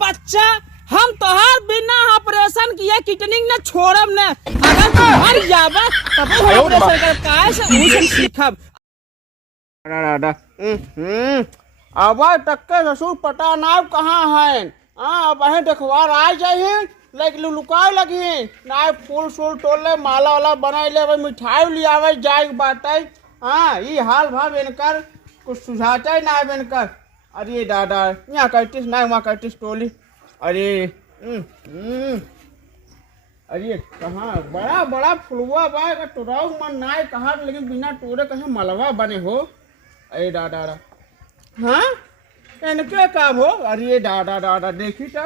बच्चा हम तोहार बिना ऑपरेशन किए किडनी न छोड़ब न। अगर तू मर जाबा तब ऑपरेशन कर काहे से उसन सीखब। अब टक्के ससुर पता नाव कहाँ है। अब अहे देखवार आ जाए लेकिन लुकाए लगी ना फूल सूल तोड़ले माला वाला बनाए ले मिठाई लियावे जाए बाटे। ये हाल भाव इनकर कुछ सुझाते ना इनकर। अरे दादा यहाँ कैटिस ना वहाँ कैटिस टोली। अरे अरे कहाँ बड़ा बड़ा फुलवा बा तोड़ाऊ मन ना कहाँ लेकिन बिना तोड़े कहीं मलवा बने हो। अरे दादा हाँ इनके काम हो। अरे दादा दादा देखी तो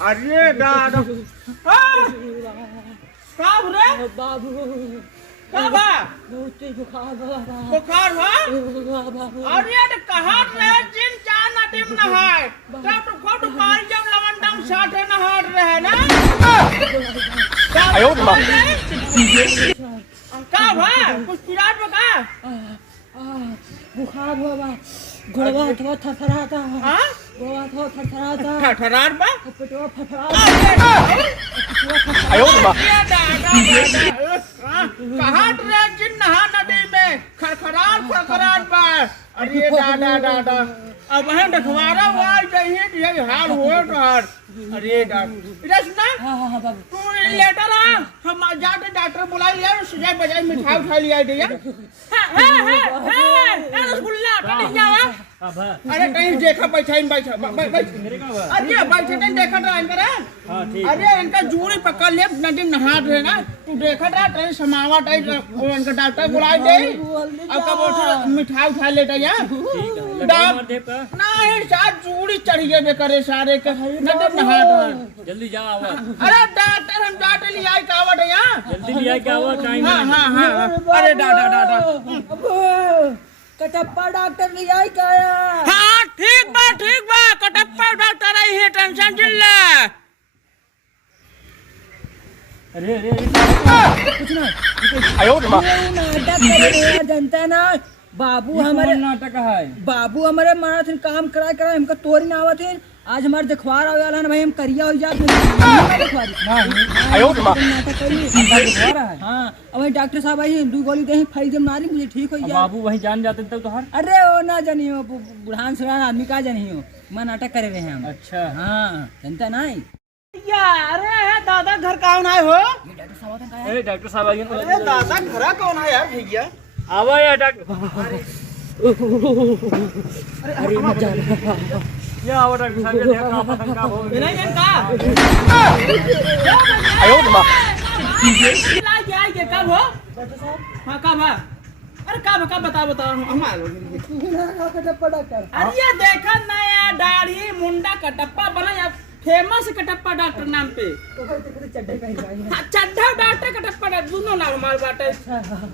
अरे दादा कब रे बाबू कब बुखार अरे कहाँ रहे जिन चार नटीम नहाए तब फोट पाल जब लवंडम साथे नहार रहे ना। कब कुछ पिराट बका बुखार हुआ घोड़वा थोड़ा थरथराता है। घोड़ा थोड़ा थरथराता थरथरार बा पेटवा फफड़ा कहाँ रहे जिन नहा नदी में खरखरार खरखरार बा। अरे दादा दादा अब हम रखवारा हुआ चाहिए ये हाल हो तोहर। अरे दादा सुना हां बाबू तू लेटर आ हम जाके डॉक्टर बुला लिया सुजाय बजाय मिठाई उठा लिया दिया। रसगुल्ला नहीं जावा अरे कहीं देखा बैठा अरे बैठे नहीं देखा रहा इनका। अरे इनका जूड़ी पकड़ ले नदी नहा रहे ना तू देखा रहा ट्रेन समावा टाइप इनका डॉक्टर बुला दे अब कब मिठाई उठा लेता यार नहीं साथ जूड़ी चढ़िए बेकरे सारे के नदी नहा जल्दी जाओ। अरे डॉक्टर हम जाते ले आई कावट है यहाँ जल्दी ले आई क्या हुआ टाइम। हाँ अरे दादा दादा कटप्पा डॉक्टर ले आई क्या। हाँ ठीक बा कटप्पा डॉक्टर आई है टेंशन चिल्ला। अरे कुछ ना नाटक करे जनता ना बाबू हमारे नाटक है। बाबू हमारे मारा थे काम करा हमका तोरी ना आवत है। आज हमारे देखवार आवे वाला ना भाई हम करिया हो जात देखवारी नाटक करी। हां अब डॉक्टर साहब आई दो गोली दे फाई जम मारी मुझे ठीक हो गया। बाबू वहीं जान जाते तब तो हर। अरे वो ना जानी हो बुढ़ान सड़ान आदमी का जानी हो मैं नाटक करे रहे हम। अच्छा हाँ जनता नहीं अरे दादा घर कौन आए हो। डॉक्टर साहब आइए। अरे दादा घर कौन है यार भैया आवा यार डॉक्टर। अरे मत जा ये आवा डॉक्टर साहब ये देखा पसंद का हो नहीं इनका ये कब हो डॉक्टर साहब। हाँ कब है अरे कब बताओ हम कटप्पा डॉक्टर अरे देखा नया दाढ़ी मुंडा कटप्पा बना या फेमस कटप्पा डॉक्टर नाम पे चड्ढा डॉक्टर कटप्पा दोनों नाम हमारे बाटे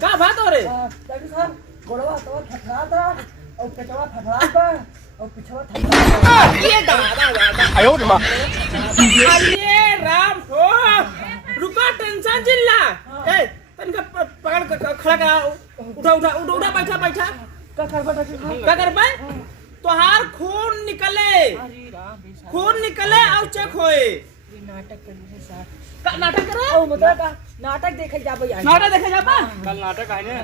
का बात हो रे। डॉक्टर साहब गोड़वा तो थरथराता और पेटवा फफड़ाता और पिछवा थरथराता। ये दादा अरे राम हो रुका टेंशन चिल्ला ए तनका पकड़ खड़ा करा उठा बैठा का करबा डॉक्टर साहब क्या कर पाए तोहार खून निकले और चेक होए। नाटक करने साहब नाटक करो ओ मतलब का नाटक देखे जाबे यार नाटक देखे जाबा कल नाटक है ने।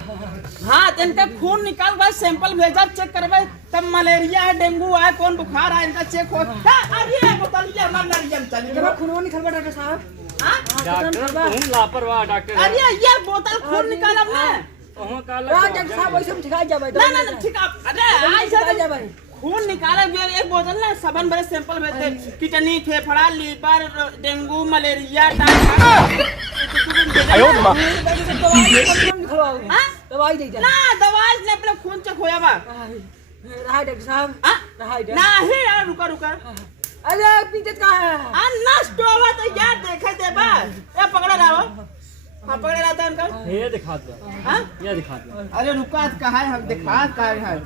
हाँ इनका खून निकाल भाई सैंपल भेजा चेक करवाए तब मलेरिया है डेंगू है कौन बुखार है इनका चेक हो। अरे बोतलिया हमार नरियम चली जब खून निकलबा डॉक्टर साहब। डॉक्टर तुम लापरवाह डॉक्टर। अरे यार बोतल खून निकाल अब ना ओहो काल डॉक्टर साहब वैसे हम ठिका जाबे ना ठीक अरे ठिका जाबे खून निकाला एक बोतल ना सबन बड़े सैंपल भेजते किडनी फेफड़ा लीवर डेंगू मलेरिया दवाई दे ना दवाई ने अपने खून चेक होया बा रहा डॉक्टर साहब रहा नहीं यार रुका अरे पीते का है नष्ट होवा तो यार देखे देबा ए पकड़ा रहो हाँ पकड़े रहता है अंकल। ये दिखा दो, हाँ ये दिखा दो। अरे रुका कहा है हम दिखा कहा है।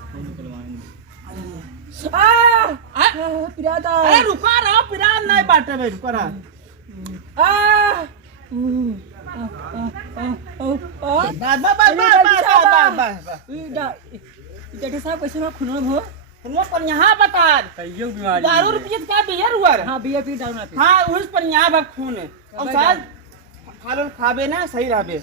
पिराता अरे रुका रहा पिरान नहीं बाटे भाई रुका रहा। डॉक्टर साहब कैसे ना खुना भो पर यहाँ बता कईयों बीमारी दारू रुपये का बियर हुआ हाँ बिया पी दारू ना पी हाँ उस पर यहाँ बा खून है और शायद फल खाबे ना सही रहबे।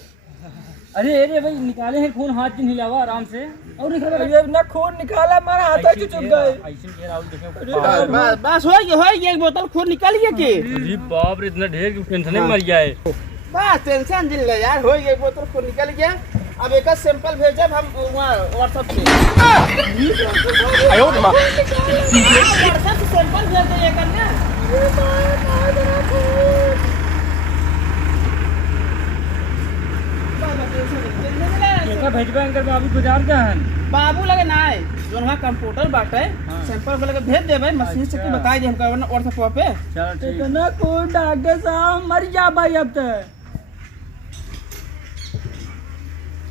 अरे अरे भाई निकाले हैं खून, हाथ नहीं हिलावा आराम से। और निकाला ये ना खून निकाला हमारा हाथ ही चुप गए। ऐसे के राहुल देखे बस हो गया एक बोतल खून निकल गया कि अरे बाप रे, इतना ढेर टेंशन में मर गया है। बस टेंशन दिल ले यार हो गया एक बोतल खून निकल गया। अब एक सैंपल भेजब हम वहाँ व्हाट्सएप से। व्हाट्सएप से सैंपल भेज दे करना। क्या भेजबा अंकल बाबू गुजार क्या है? बाबू लगे ना है जो वहाँ कंप्यूटर बाटे सैंपल को लगे भेज दे भाई मशीन से की बता दे हमका व्हाट्सएप पे। चलो ठीक। इतना खून डॉक्टर साहब मर जा भाई अब तक।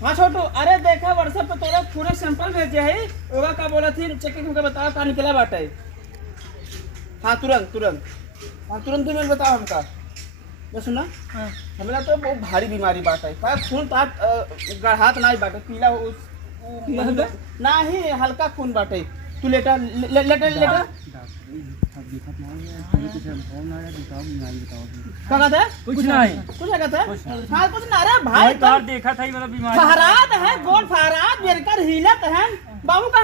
हाँ छोटू अरे देखा व्हाट्सएप पे तोरा पूरे सैंपल भेजे है ओगा का बोला थी चेकिंग हमका बताओ कहाँ निकला बाटे। हाँ तुरंत तुरंत हाँ तुरंत तुरंत बताओ हमका। ये सुना हमें तो बहुत भारी बीमारी बाटे का खून तात गढ़ात ना बाटे पीला ना ही हल्का खून बाटे। तू लेटा लेटा लेटा क्या कहता है? कुछ नहीं, कुछ क्या कहता है? हाँ कुछ ना रे भाई तो देखा था मतलब बीमारी फहरात है गोल फहरात बेरकर हिलत है बाबू का।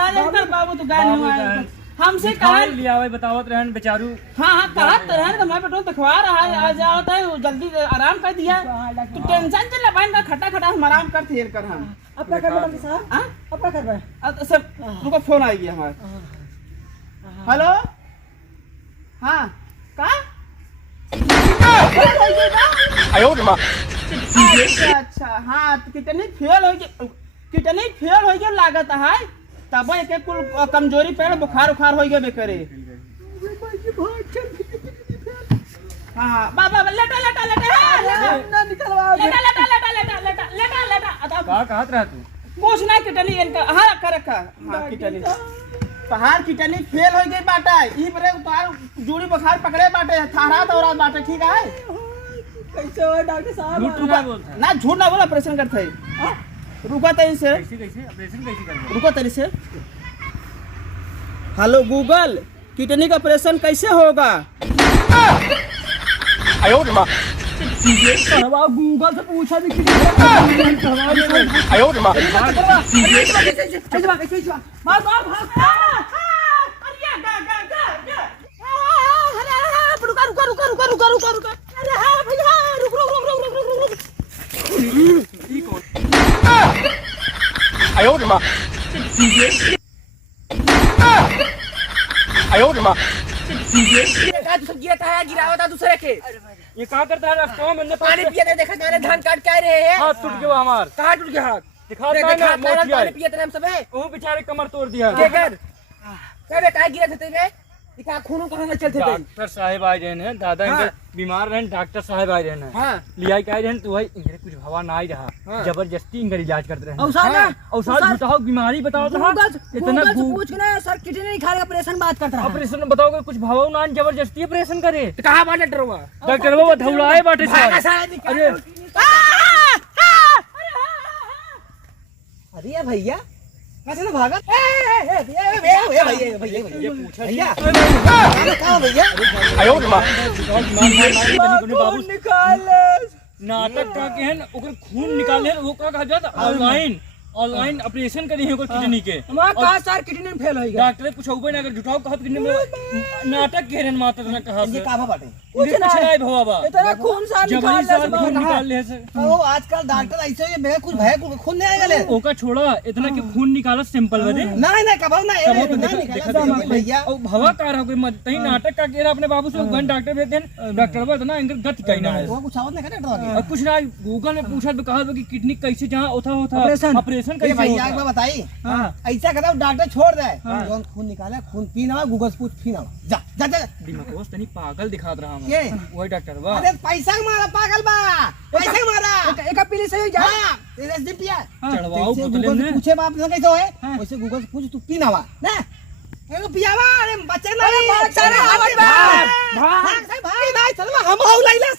अरे बाबू तो गाय नहीं आया हमसे कहा लिया भाई बतावत रहन बेचारू। हाँ हाँ कहा तरह का मैं पेट्रोल दिखवा रहा है आ जाओ है जल्दी आराम कर दिया तो टेंशन चल रहा का खटा खटा हम आराम कर थे कर हम अब क्या कर डॉक्टर साहब हाँ अब क्या कर रहे अब सब रुको फोन आ गया हमारे। हेलो हाँ कहा अच्छा हाँ कितनी फेल हो गया लागत है तब एक कुल कमजोरी पेड़ बुखार उखार हो गया बेकरे। हाँ बाबा लेटा लेटा लेटा कहाँ रहा तू? कुछ ना किटनी इनका हाँ कर रखा हाँ किटनी पहाड़ किटनी फेल हो गई बाटा ई बरे तार जूड़ी बुखार पकड़े बाटे थारा तोरा बाटे ठीक है। कैसे हो डॉक्टर साहब? ना झूठ ना बोला ऑपरेशन करते रुका तरी से कैसे ऑपरेशन कैसे करेंगे? रुको तरी से। हेलो गूगल किडनी का ऑपरेशन कैसे होगा? गूगल से पूछा भी गिरावता दूसरे के ये कहाँ करता है? रास्ते में पानी पिए देखा मैंने धान काट के रहे हैं हाथ टूट गया हमार। कहाँ टूट गया हाथ? दिखा पानी पिए हम सब वो बेचारे कमर तोड़ दिया। क्या गिरा थे दिखा खून कहाँ से चलते थे? डॉक्टर साहब आए रहे हैं दादा हाँ। इनके बीमार रहे डॉक्टर साहब आए रहे हैं हाँ लिया के आए रहे तो भाई इनके कुछ हवा ना ही रहा हाँ। जबरदस्ती इनका इलाज करते रहे। और साथ बताओ बीमारी बताओ तो हाँ। इतना पूछ ना सर किडनी नहीं खा रहे ऑपरेशन बात करता है। ऑपरेशन बताओगे कुछ भाव ना जबरदस्ती ऑपरेशन करे कहाँ बात डॉक्टर हुआ डॉक्टर बाबा धौलाए बाटे अरे अरे भैया कैसे ना भागा नाटक का के हैं ओकर खून निकाले वो का कहा जाता ऑनलाइन ऑपरेशन करी है ओकर किडनी के हमारा कहा सर किडनी फेल हो गया। डॉक्टर कुछ होबे ना अगर झूठाओ कहत किडनी में नाटक के रहन माता ना कहा ये काफा बाटे कुछ नहीं भवा इतना खून सार निकाल ले खून निकाल ले से ओ आजकल डॉक्टर ऐसे ये मैं कुछ भय खून नहीं आएगा ले ओका छोड़ा इतना कि खून निकालो सिंपल बदे नहीं नहीं कबाव ना नहीं निकाला भैया और भवा का रहा कोई मत तई नाटक का केरा अपने बाबू से गन डॉक्टर भेज देन डॉक्टर बता ना इनका गति कहीं ना है वो कुछ आवत नहीं करे डॉक्टर अब कुछ ना गूगल में पूछा तो कहा कि किडनी कैसे जहां होता ऑपरेशन ये कैसे भैया एक होता बार बताई ऐसा करा डॉक्टर छोड़ दे जौन खून निकाले खून पी ना गूगल से पूछ पी ना जा जा जा दिमाग तनी पागल दिखात रहा के? मैं वही डॉक्टर बा अरे पैसा के मारा पागल बा पैसा के मारा एक पीली से ही जा हां तेरे पिया चढ़वाओ जैसे बोतले गूगल से में पूछे बाप से कैसे होए हाँ। वैसे गूगल से पूछ तू पीना वा ना एगो पियावा अरे बच्चे ना अरे बात सारे आवत बा। भाग भाई नहीं चलवा हम हो लैला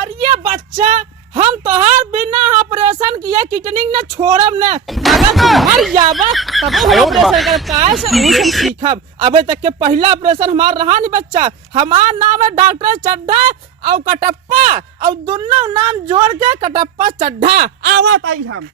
अरे ये बच्चा हम तोहार बिना ऑपरेशन किए किडनी ने छोड़ब ने अगर तू मर जाबा तब हम ऑपरेशन कर काहे से हम सीखब अबे तक के पहला ऑपरेशन हमार रहा नहीं बच्चा हमार नाम है डॉक्टर चड्ढा और कटप्पा और दोनों नाम जोड़ के कटप्पा चड्ढा आवत आई हम